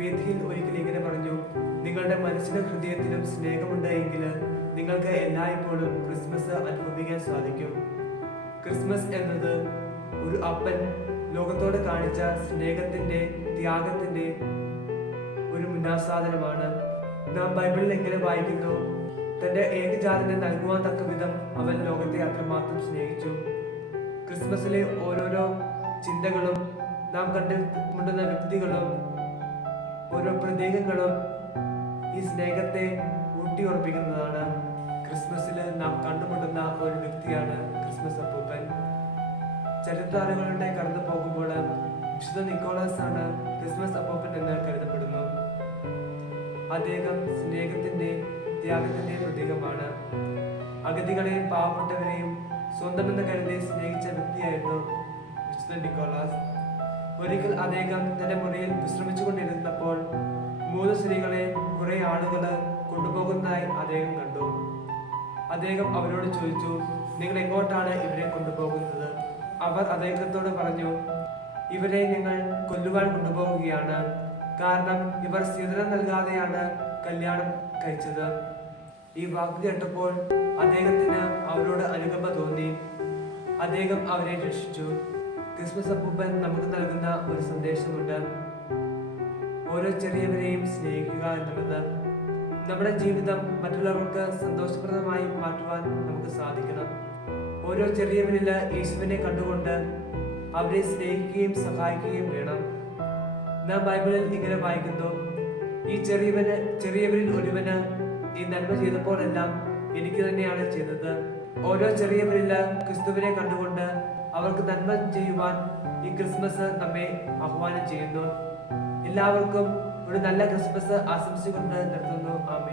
ഡൽഹിയിൽ ഒരിക്കൽ ഇങ്ങനെ പറഞ്ഞു നിങ്ങളുടെ മനസ്സിനും ഹൃദയത്തിലും സ്നേഹമുണ്ടെങ്കിൽ നിങ്ങൾക്ക് എല്ലായ്പ്പോഴും ക്രിസ്മസ് അനുഭവിക്കാൻ സാധിക്കും. ക്രിസ്മസ് എന്നത് ഒരു അപ്പൻ ലോകത്തോട് കാണിച്ച സ്നേഹത്തിന്റെ ത്യാഗത്തിന്റെ ഒരു മുന്നാസാധനമാണ്. നാം ബൈബിളിൽ എങ്ങനെ വായിക്കുന്നു? തന്റെ ഏകജാതനെ നൽകുവാൻ തക്ക വിധം അവൻ ലോകത്തെ അത്രമാത്രം സ്നേഹിച്ചു. ക്രിസ്മസിലെ ഓരോരോ ചിന്തകളും നാം കണ്ടുമുട്ടുന്ന വ്യക്തികളും ഓരോ പ്രതീകങ്ങളും ഈ സ്നേഹത്തെ ഊട്ടി ഉറപ്പിക്കുന്നതാണ് ക്രിസ്മസിൽ നാം കണ്ടുമുട്ടുന്ന ഒരു വ്യക്തിയാണ് ക്രിസ്മസ് അപ്പൂപ്പൻ. ചരിത്രാലുകളുടെ കടന്നു പോകുമ്പോൾ വിശുദ്ധ നിക്കോളാസ് ആണ് ക്രിസ്മസ് അപ്പൂപ്പൻ എന്ന് കരുതപ്പെടുന്നു. അദ്ദേഹം സ്നേഹത്തിന്റെ ത്യാഗത്തിന്റെ പ്രതീകമാണ്. അഗതികളെയും പാവപ്പെട്ടവരെയും സ്വന്തമെന്ന് കരുതി സ്നേഹിച്ച വ്യക്തിയായിരുന്നു വിശുദ്ധ നിക്കോളാസ്. ഒരിക്കൽ അദ്ദേഹം തന്റെ മുറിയിൽ വിശ്രമിച്ചുകൊണ്ടിരുന്നപ്പോൾ മൂന്ന് സ്ത്രീകളെ കുറെ ആളുകൾ കൊണ്ടുപോകുന്നതായി അദ്ദേഹം കണ്ടു. അദ്ദേഹം അവരോട് ചോദിച്ചു നിങ്ങൾ എങ്ങോട്ടാണ് ഇവരെ കൊണ്ടുപോകുന്നത്? അവർ അദ്ദേഹത്തോട് പറഞ്ഞു ഇവരെ ഞങ്ങൾ കൊല്ലുവാൻ കൊണ്ടുപോകുകയാണ്. കാരണം ഇവർ സ്ഥിരം നൽകാതെയാണ് കല്യാണം കഴിച്ചത്. ഈ വാക്ക് കേട്ടപ്പോൾ അദ്ദേഹത്തിന് അവരോട് അനുകമ്പ തോന്നി. അദ്ദേഹം അവരെ രക്ഷിച്ചു. ക്രിസ്മസ് അപ്പൂപ്പൻ നമുക്ക് നൽകുന്ന ഒരു സന്ദേശമുണ്ട്. ഓരോ ചെറിയവരെയും സ്നേഹിക്കുക എന്നുള്ളത്. നമ്മുടെ ജീവിതം മറ്റുള്ളവർക്ക് സന്തോഷപ്രദമായി മാറ്റുവാൻ നമുക്ക് സാധിക്കണം. ഓരോ ചെറിയവരിൽ യേശുവിനെ കണ്ടുകൊണ്ട് അവരെ സ്നേഹിക്കുകയും സഹായിക്കുകയും വേണം. നാം ബൈബിളിൽ ഇങ്ങനെ വായിക്കുന്നു ഈ ചെറിയവന് ചെറിയവരിൽ ഒരുവന് ഈ നന്മ ചെയ്തപ്പോഴെല്ലാം എനിക്ക് തന്നെയാണ് ചെയ്തത്. ഓരോ ചെറിയവരിൽ ക്രിസ്തുവിനെ കണ്ടുകൊണ്ട് അവർക്ക് നന്മ ചെയ്യുവാൻ ഈ ക്രിസ്മസ് നമ്മെ ആഹ്വാനം ചെയ്യുന്നു. എല്ലാവർക്കും ഒരു നല്ല ക്രിസ്മസ് ആശംസിച്ചുകൊണ്ട് നിർത്തുന്നു. ആമേ